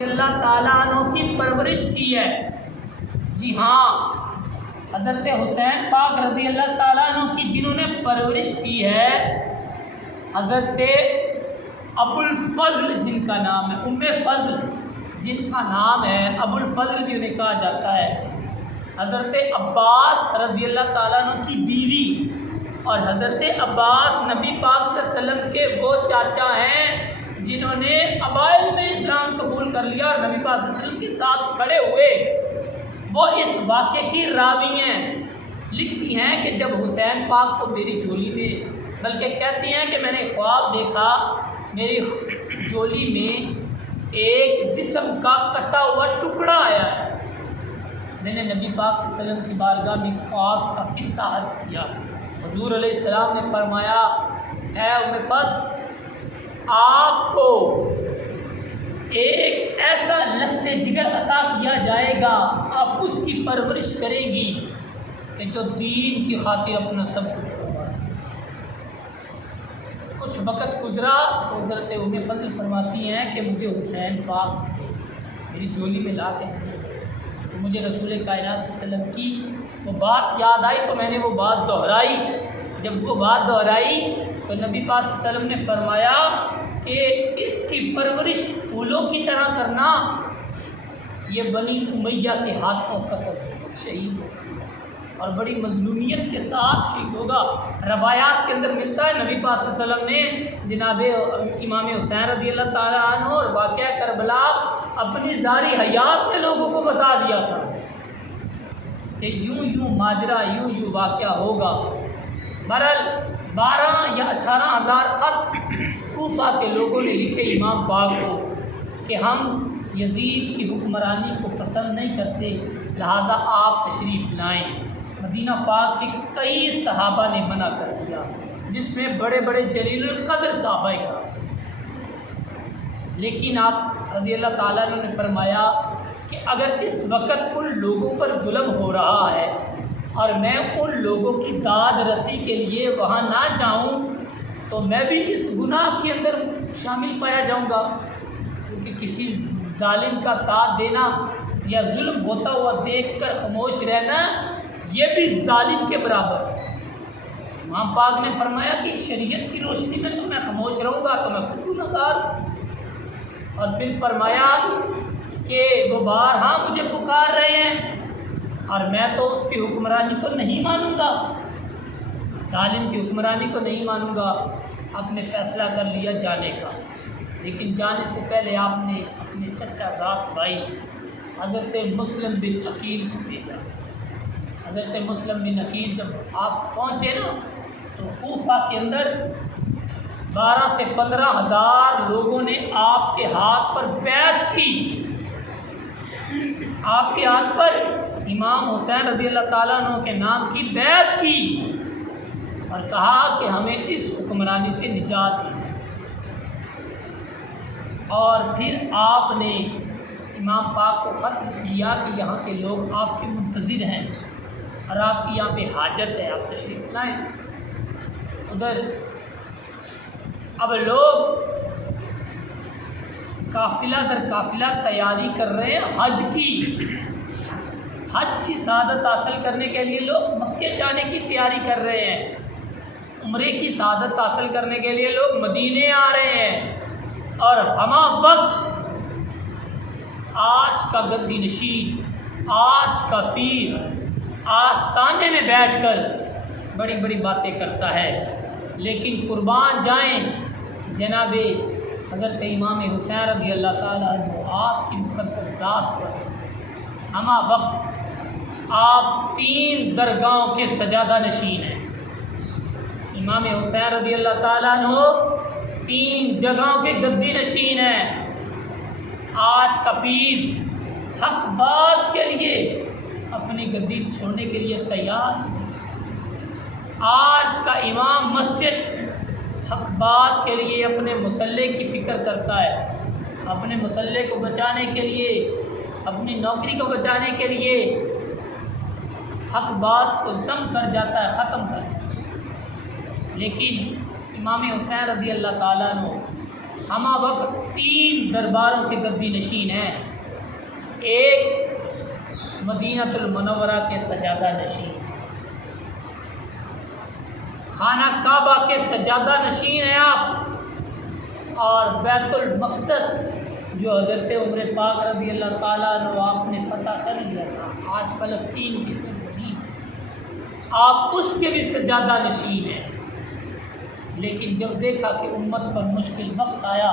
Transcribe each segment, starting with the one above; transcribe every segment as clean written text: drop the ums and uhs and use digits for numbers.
اللہ تعالیٰ عنہ کی پرورش کی ہے۔ جی ہاں، حضرت حسین پاک رضی اللہ تعالیٰ عنہ کی جنہوں نے پرورش کی ہے، حضرت ابو الفضل جن کا نام ہے، ام فضل جن کا نام ہے، ابو الفضل بھی انہیں کہا جاتا ہے، حضرت عباس رضی اللہ تعالیٰ عنہ کی بیوی، اور حضرت عباس نبی پاک صلی اللہ علیہ وسلم کے وہ چاچا ہیں جنہوں نے اوائل میں اسلام قبول کر لیا اور نبی پاک صلی اللہ علیہ وسلم کے ساتھ کھڑے ہوئے۔ وہ اس واقعے کی راوی ہیں، لکھتی ہیں کہ جب حسین پاک کو میری جھولی میں، بلکہ کہتی ہیں کہ میں نے خواب دیکھا میری جھولی میں ایک جسم کا کٹا ہوا ٹکڑا آیا ہے۔ میں نے نبی پاک صلی اللہ علیہ وسلم کی بارگاہ میں خواب کا قصہ عرض کیا۔ حضور علیہ السلام نے فرمایا، اے ام فضل، آپ کو ایک ایسا لخت جگر عطا کیا جائے گا، آپ اس کی پرورش کریں گی کہ جو دین کی خاطر اپنا سب کچھ ہوگا۔ کچھ وقت گزرا تو حضرت ام فضل فرماتی ہیں کہ مجھے حسین پاک میری جھولی میں لا کے تو مجھے رسول کائنات صلی اللہ علیہ وسلم کی وہ بات یاد آئی تو میں نے وہ بات دہرائی۔ جب وہ بات دہرائی تو نبی پاک صلی اللہ علیہ وسلم نے فرمایا کہ اس کی پرورش پھولوں کی طرح کرنا، یہ بنی امیہ کے ہاتھوں قتل شہید ہوگا اور بڑی مظلومیت کے ساتھ شہید ہوگا۔ روایات کے اندر ملتا ہے نبی پاک صلی اللہ علیہ وسلم نے جناب امام حسین رضی اللہ تعالیٰ عنہ اور واقعہ کربلا اپنی ظاہری حیات میں لوگوں کو بتا دیا تھا کہ یوں یوں ماجرا، یوں یوں واقعہ ہوگا۔ بہرحال 12 یا 18 ہزار خط کوفہ کے لوگوں نے لکھے امام پاک کو کہ ہم یزید کی حکمرانی کو پسند نہیں کرتے، لہٰذا آپ تشریف لائیں۔ مدینہ پاک کے کئی صحابہ نے منع کر دیا، جس میں بڑے بڑے جلیل القدر صحابہ کرام، لیکن آپ رضی اللہ تعالیٰ نے فرمایا کہ اگر اس وقت ان لوگوں پر ظلم ہو رہا ہے اور میں ان لوگوں کی داد رسی کے لیے وہاں نہ جاؤں تو میں بھی اس گناہ کے اندر شامل پایا جاؤں گا، کیونکہ کسی ظالم کا ساتھ دینا یا ظلم ہوتا ہوا دیکھ کر خاموش رہنا یہ بھی ظالم کے برابر ہے۔ امام پاک نے فرمایا کہ شریعت کی روشنی میں تو میں خاموش رہوں گا تو میں خود گناہ گار ہوں، اور پھر فرمایا کہ وہ بارہا مجھے پکار رہے ہیں اور میں تو اس کی حکمرانی کو نہیں مانوں گا، ظالم کی حکمرانی کو نہیں مانوں گا۔ آپ نے فیصلہ کر لیا جانے کا، لیکن جانے سے پہلے آپ نے اپنے چچا زاد بھائی حضرت مسلم بن عقیل کو بھیجا۔ حضرت مسلم بن عقیل جب آپ پہنچے نا تو کوفہ کے اندر 12 سے 15 ہزار لوگوں نے آپ کے ہاتھ پر بیعت کی، آپ کے ہاتھ پر امام حسین رضی اللہ تعالیٰ عنہ کے نام کی بیعت کی اور کہا کہ ہمیں اس حکمرانی سے نجات دی جائے۔ اور پھر آپ نے امام پاک کو خط دیا کہ یہاں کے لوگ آپ کے منتظر ہیں اور آپ کی یہاں پہ حاجت ہے، آپ تشریف لائیں۔ ادھر اب لوگ قافلہ در قافلہ تیاری کر رہے ہیں حج کی سعادت حاصل کرنے کے لیے لوگ مکے جانے کی تیاری کر رہے ہیں، عمرے کی سعادت حاصل کرنے کے لیے لوگ مدینے آ رہے ہیں، اور ہمہ وقت آج کا گدی نشین، آج کا پیر آستانے میں بیٹھ کر بڑی بڑی باتیں کرتا ہے، لیکن قربان جائیں جناب حضرت امام حسین رضی اللہ تعالیٰ عنہ آپ کی مقدس ذات پر ہمہ وقت آپ 3 درگاہوں کے سجادہ نشین ہیں۔ امام حسین رضی اللہ تعالیٰ عنہ 3 جگہوں کے گدی نشین ہیں۔ آج کا پیر حق بات کے لیے اپنی گدی چھوڑنے کے لیے تیار، آج کا امام مسجد حق بات کے لیے اپنے مسلح کی فکر کرتا ہے، اپنے مسلح کو بچانے کے لیے، اپنی نوکری کو بچانے کے لیے حق بات کو ضم کر جاتا ہے، ختم کر جاتا ہے۔ لیکن امام حسین رضی اللہ تعالیٰ عنہ ہمہ وقت 3 درباروں کے گدی نشین ہیں. ایک مدینہ المنورہ کے سجادہ نشین، خانہ کعبہ کے سجادہ نشین ہیں آپ، اور بیت المقدس جو حضرت عمر پاک رضی اللہ تعالیٰ عنہ آپ نے فتح کر لیا تھا، آج فلسطین کی سرزمین، آپ اس کے بھی سجادہ نشین ہیں. لیکن جب دیکھا کہ امت پر مشکل وقت آیا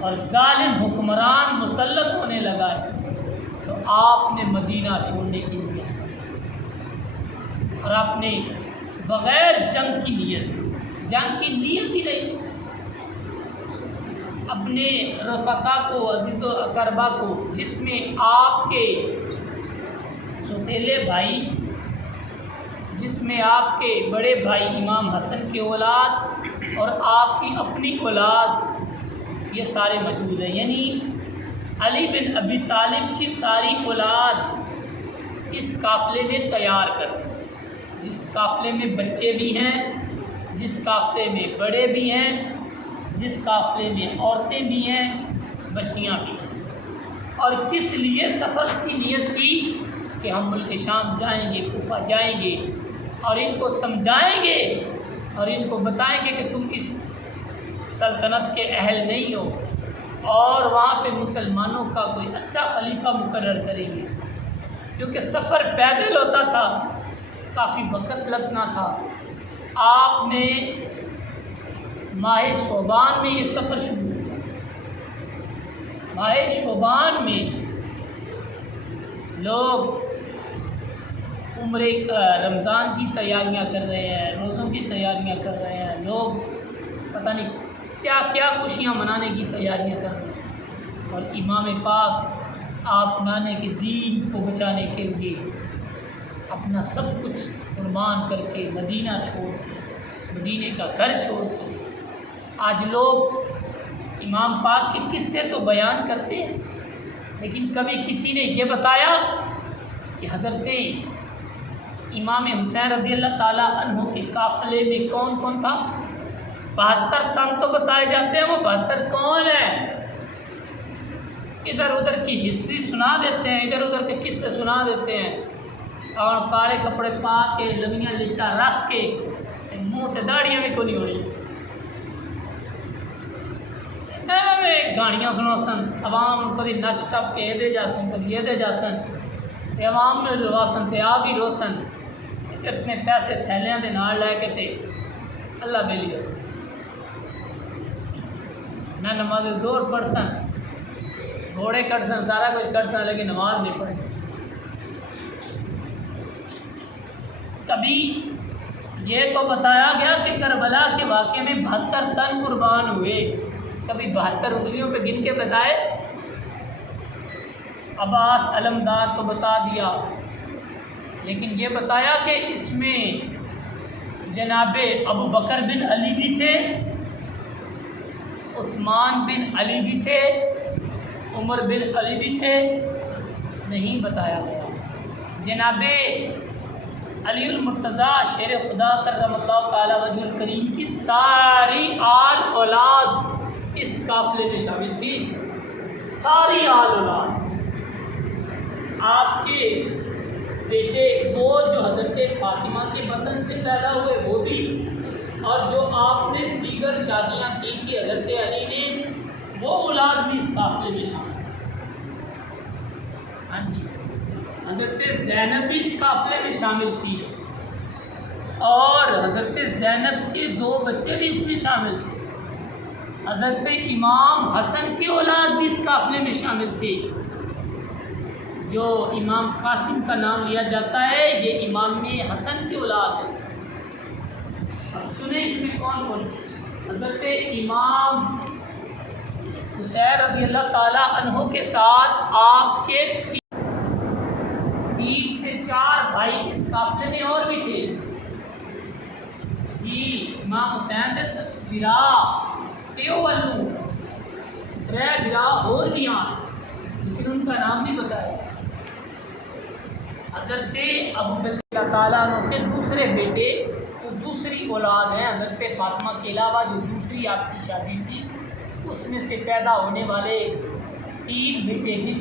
اور ظالم حکمران مسلط ہونے لگا تو آپ نے مدینہ چھوڑنے کی نیت کی، اور آپ نے بغیر جنگ کی نیت ہی نہیں، اپنے رفقا کو، عزیز و اقربا کو، جس میں آپ کے سوتیلے بھائی، جس میں آپ کے بڑے بھائی امام حسن کی اولاد اور آپ کی اپنی اولاد، یہ سارے موجود ہیں. یعنی علی بن ابی طالب کی ساری اولاد اس قافلے میں تیار کر، جس قافلے میں بچے بھی ہیں، جس قافلے میں بڑے بھی ہیں، جس قافلے میں عورتیں بھی ہیں، بچیاں بھی ہیں. اور کس لیے سفر کی نیت کی؟ کہ ہم ملک شام جائیں گے، کوفہ جائیں گے، اور ان کو سمجھائیں گے اور ان کو بتائیں گے کہ تم اس سلطنت کے اہل نہیں ہو، اور وہاں پہ مسلمانوں کا کوئی اچھا خلیفہ مقرر کریں گے. کیونکہ سفر پیدل ہوتا تھا، کافی وقت لگنا تھا. آپ نے ماہ شعبان میں یہ سفر شروع کیا. ماہ شعبان میں لوگ رمضان کی تیاریاں کر رہے ہیں، روزوں کی تیاریاں کر رہے ہیں، لوگ پتہ نہیں کیا کیا خوشیاں منانے کی تیاریاں کر رہے ہیں. اور امام پاک آپ لانے کے دین کو بچانے کے لیے اپنا سب کچھ قربان کر کے مدینہ چھوڑ کے، مدینے کا گھر چھوڑ کے، آج لوگ امام پاک کے قصے تو بیان کرتے ہیں، لیکن کبھی کسی نے یہ بتایا کہ حضرت امام حسین رضی اللہ تعالیٰ عنہ کے قافلے میں کون کون تھا؟ 72 تن تو بتائے جاتے ہیں، وہ 72 کون ہیں؟ ادھر ادھر کی ہسٹری سنا دیتے ہیں، ادھر ادھر کے قصے سنا دیتے ہیں، اور کالے کپڑے پا کے، لمیاں لٹا رکھ کے، منہ تے داڑیاں بھی کوئی نہیں ہونی، گاڑیاں سنا سن، عوام کدی نچ ٹپ کے یہ دے جا سن، کدی یہ دے جا سن، عوام نے روا سن تے آپ بھی رو سن، اتنے پیسے تھیلیاں دے نال لے کے تے اللہ بیلی ہو سن، نہ نماز زور پڑھ سن، گھوڑے کٹ سن، سارا کچھ کٹ سن، لیکن نماز نہیں پڑھی. کبھی یہ تو بتایا گیا کہ کربلا کے واقعے میں 72 تن قربان ہوئے، کبھی 72 انگلیوں پہ گن کے بتائے. عباس علمدار کو بتا دیا، لیکن یہ بتایا کہ اس میں جناب ابو بکر بن علی بھی تھے، عثمان بن علی بھی تھے، عمر بن علی بھی تھے. نہیں بتایا گیا. جناب علی المرتضیٰ شیر خدا کرم اللہ تعالی وجہ الکریم کی ساری آل اولاد اس قافلے میں شامل تھی، ساری آل اولاد. آپ کے بیٹے وہ جو حضرت فاطمہ کے بطن سے پیدا ہوئے وہ بھی، اور جو آپ نے دیگر شادیاں کی تھی حضرت علی نے، وہ اولاد بھی اس قافلے میں شامل. ہاں جی، حضرت زینب بھی اس قافلے میں شامل تھی، اور حضرت زینب کے 2 بچے بھی اس میں شامل تھے. حضرت امام حسن کی اولاد بھی اس قافلے میں شامل تھی. جو امام قاسم کا نام لیا جاتا ہے یہ امام حسن کی اولاد ہے. اب سنیں اس میں کون کون؟ حضرت امام حسین رضی اللہ تعالیٰ عنہ کے ساتھ آپ کے 3 سے 4 بھائی اس قافلے میں اور بھی تھے. جی امام حسین نے برا پیو والو 3 برا اور بھی آن، لیکن ان کا نام نہیں بتایا. حضرت ابو بکر اللہ تعالیٰ عنہ کے دوسرے بیٹے تو دوسری اولاد ہیں حضرت فاطمہ کے علاوہ، جو دوسری آپ کی شادی تھی اس میں سے پیدا ہونے والے 3 بیٹے جن